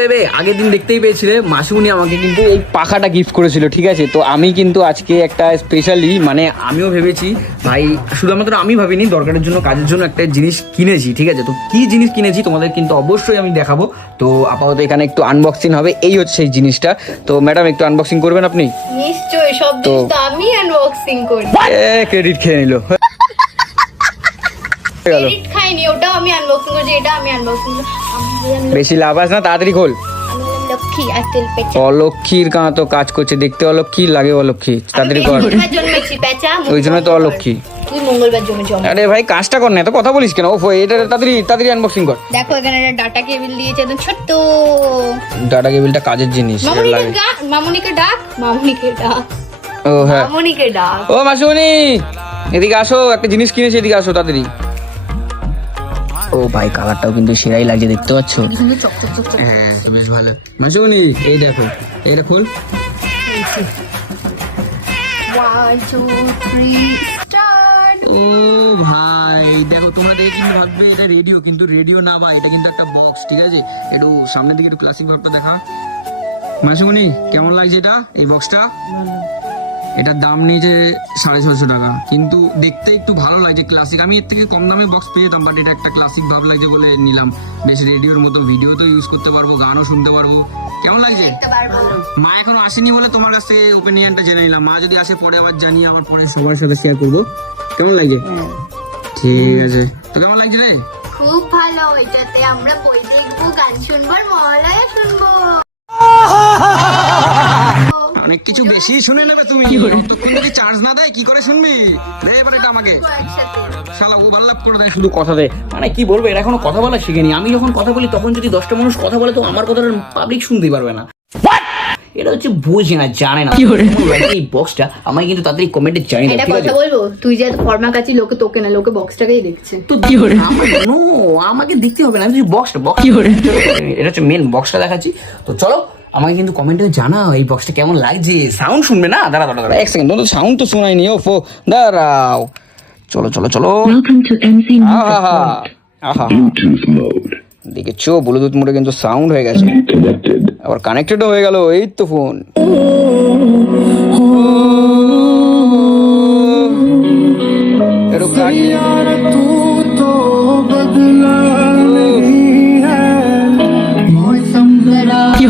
বেবে, আগের দিন দেখতেই পেয়েছিলে মাসুমনি আমাকে কিন্তু এই পাখাটা গিফট করেছিল, ঠিক আছে? তো আমি কিন্তু আজকে একটা স্পেশালি মানে আমিও ভেবেছি ভাই, শুধুমাত্র আমি ভাবিনি, দরকারের জন্য কাজের জন্য একটা জিনিস কিনেছি, ঠিক আছে? তো কি জিনিস কিনেছি তোমাদের কিন্তু অবশ্যই আমি দেখাবো। তো আপাতত এখানে একটু আনবক্সিং হবে, এই হচ্ছে সেই জিনিসটা। তো ম্যাডাম একটু আনবক্সিং করবেন আপনি? নিশ্চয়ই, সব জিনিস তো আমি আনবক্সিং করি। ক্রেডিট খেয়ে নিল। ক্রেডিট খাইনি, ওটাও আমি আনবক্সিং করেছি, এটা আমি আনবক্সিং করেছি। বেশি লাভ আছে না, তাড়াতাড়ি খোল। লক্ষ্মী আইটেল পেঁচা। অলক্ষীর কাঁ তো কাজ করছে, দেখতে অলক্ষী লাগে অলক্ষী, তাড়াতাড়ি কর। বৃহস্পতিবার জন্মেছি পেঁচা, ওই জন্য তো অলক্ষী। তুই মঙ্গলবার জন্মেছি। আরে ভাই কাজটা কর না, এত কথা বলিস কেন? ওফ, এটা তাড়াতাড়ি তাড়াতাড়ি আনবক্সিং কর। দেখো এখানে একটা ডাটা কেবল দিয়েছে, একদম ছোট্ট। ডাটা কেবিলটা কাজের জিনিস, এটা লাগে। মামুনিকে ডাক, মামুনিকে ডাক, ও হ্যাঁ, মামুনিকে ডাক। ও মাসুনি এদিকে আসো, একটা জিনিস কিনেছি, এদিকে আসো তাড়াতাড়ি। ও ভাই কালারটাও কিন্তু সেরাই লাগছে, দেখতে পাচ্ছ? হ্যাঁ তো বেশ ভালো। মাসুনি এই দেখো, এইটা খোল। 1 2 3 স্টার্ট। ও ভাই দেখো, তোমরা দেখে কিন্তু ভাববে এটা রেডিও, কিন্তু রেডিও না ভাই, এটা কিন্তু একটা বক্স, ঠিক আছে? একটু সামনের দিকে একটু ক্লাসিক ভাবটা দেখা। মাসুমনি কেমন লাগছে এটা, এই বক্সটা? এটার দাম নিয়েছে 650 টাকা, কিন্তু দেখতে একটু ভালো লাগছে, ক্লাসিক। আমি এর থেকে কম দামে বক্স পেয়েতাম, বাট এটা একটা ক্লাসিক ভাব লাগছে বলে নিলাম। বেশ রেডিওর মতো, ভিডিও তো ইউজ করতে পারবো, গানও শুনতে পারবো। কেমন লাগছে? মা এখনো আসেনি বলে তোমার কাছ থেকে ওপিনিয়নটা জেনে নিলাম, মা যদি আসে পরে আবার জানিয়ে আমার পরে সবার সাথে শেয়ার করবো। কেমন লাগছে? ঠিক আছে, তো কেমন লাগছে রে? খুব ভালো। এটাতে আমরা বই দেখবো, গান শুনবো, আর মহালয়া শুনবো। অনেক কিছু বেশি শুনে নেবে তুমি, ততক্ষণ যদি চার্জ না দেয় কি করে শুনবি? দে এবার এটা আমাকে। শালা ও ভাল্লাভ করে দেয়, শুধু কথা দেয়। মানে কি বলবো, এরা এখনো কথা বলা শিখেনি। আমি যখন কথা বলি তখন যদি 10টা মানুষ কথা বলে, তো আমার কথাটা পাবলিক শুনতেই পারবে না। এটা হচ্ছে বোঝে না, জানে না। এই বক্সটা আমাকে কিন্তু তাড়াতাড়ি কমেন্টে জানি না, এটা ঠিক আছে? কথা বলবো, তুই যে ফর্মা কাছি, লোকে তোকে না, লোকে বক্সটাকেই দেখছে। তো নো, আমাকে দেখতে হবে না, আমি বক্সটা বক্স, এটা হচ্ছে মেন বক্সটা দেখাচ্ছি। তো চলো, আমাকে কিন্তু কমেন্টে জানাও এই বক্সটা কেমন লাগছে। সাউন্ড শুনবে না? দাঁড়া দাঁড়া এক সেকেন্ড, তো সাউন্ড তো শোনাইনি। ও ফো, দাঁড়াও, চলো চলো চলো। আহা আহা, দেখেছো ব্লুটুথ মোডে কিন্তু সাউন্ড হয়ে গেছে, আবার কানেক্টেডও হয়ে গেল। এই তো ফোন। কি